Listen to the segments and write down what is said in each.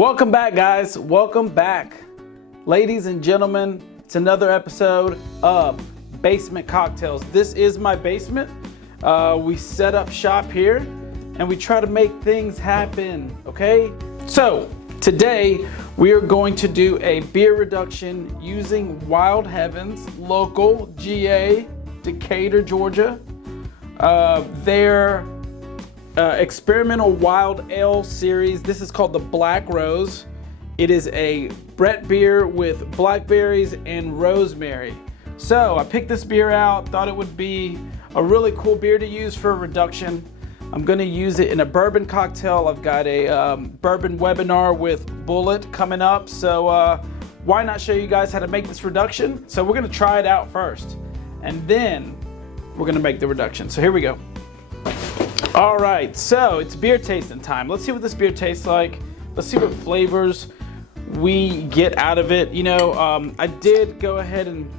Welcome back, guys. Welcome back. Ladies and gentlemen, it's another episode of Basement Cocktails. This is my basement. We set up shop here and we try to make things happen, okay? So today we are going to do a beer reduction using Wild Heavens, local GA, Decatur, Georgia. Their experimental wild ale series. This is called the Black Rose. It is a Brett beer with blackberries and rosemary. So I picked this beer out, thought it would be a really cool beer to use for a reduction. I'm gonna use it in a bourbon cocktail. I've got a bourbon webinar with Bullet coming up. So why not show you guys how to make this reduction? So we're gonna try it out first and then we're gonna make the reduction. So here we go. All right, so it's beer tasting time. Let's see what this beer tastes like. Let's see what flavors we get out of it. You know, I did go ahead and,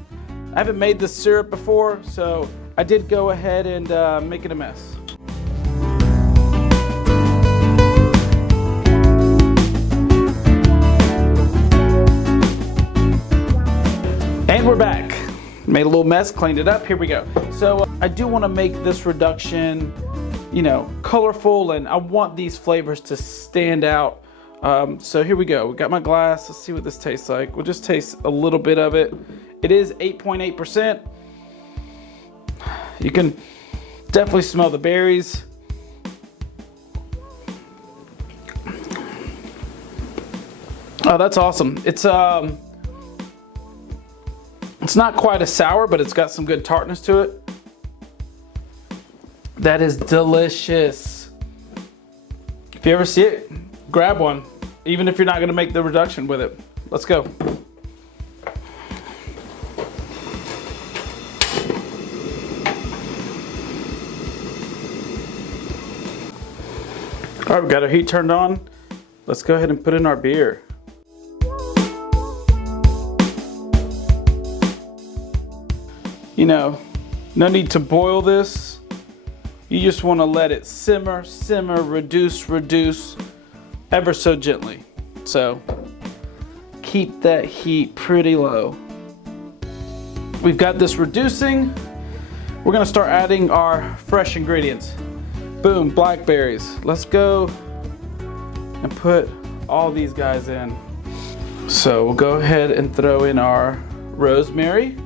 I haven't made this syrup before, so I did go ahead and make it a mess. And we're back. Made a little mess, cleaned it up, here we go. So I do wanna make this reduction, you know, colorful, and I want these flavors to stand out. So here we go. We got my glass. Let's see what this tastes like. We'll just taste a little bit of it. It is 8.8%. You can definitely smell the berries. Oh, that's awesome. It's not quite a sour, but it's got some good tartness to it. That is delicious. If you ever see it, grab one, even if you're not gonna make the reduction with it. Let's go. All right, we've got our heat turned on. Let's go ahead and put in our beer. You know, no need to boil this. You just want to let it simmer, reduce ever so gently. So keep that heat pretty low. We've got this reducing. We're going to start adding our fresh ingredients. Boom, blackberries. Let's go and put all these guys in. So we'll go ahead and throw in our rosemary.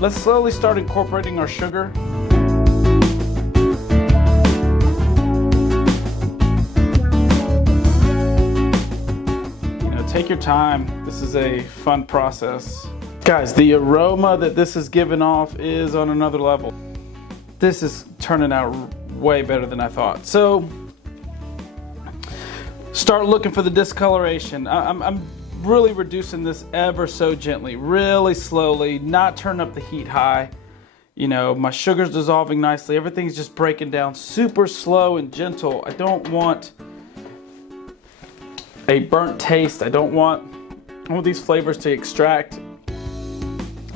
Let's slowly start incorporating our sugar. You know, take your time. This is a fun process. Guys, the aroma that this is giving off is on another level. This is turning out way better than I thought. So, start looking for the discoloration. I'm really reducing this ever so gently, really slowly, not turn up the heat high. You know, my sugar's dissolving nicely. Everything's just breaking down super slow and gentle. I don't want a burnt taste. I want these flavors to extract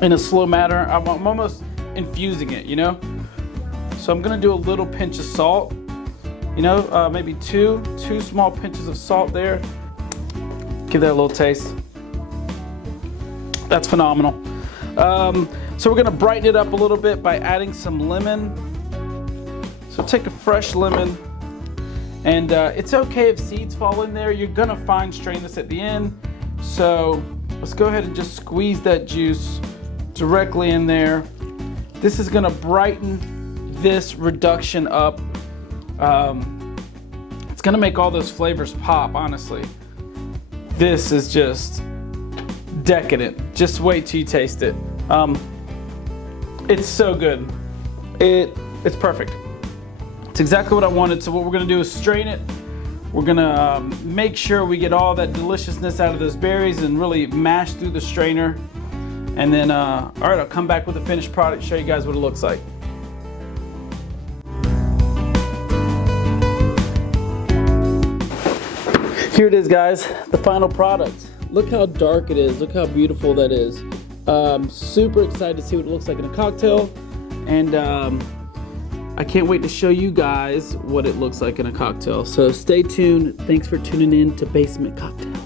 in a slow manner. I'm almost infusing it, you know? So I'm gonna do a little pinch of salt, you know, maybe two small pinches of salt there. Give that a little taste. That's phenomenal. So we're gonna brighten it up a little bit by adding some lemon. So take a fresh lemon, and it's okay if seeds fall in there. You're gonna fine strain this at the end. So let's go ahead and just squeeze that juice directly in there. This is gonna brighten this reduction up. It's gonna make all those flavors pop, honestly. This is just decadent. Just wait till you taste it. It's so good. It's perfect. It's exactly what I wanted. So what we're gonna do is strain it. We're gonna make sure we get all that deliciousness out of those berries and really mash through the strainer. And then, all right, I'll come back with the finished product, show you guys what it looks like. Here it is, guys, the final product. Look how dark it is. Look how beautiful that is. Super excited to see what it looks like in a cocktail, and I can't wait to show you guys what it looks like in a cocktail. So stay tuned. Thanks for tuning in to Basement Cocktails.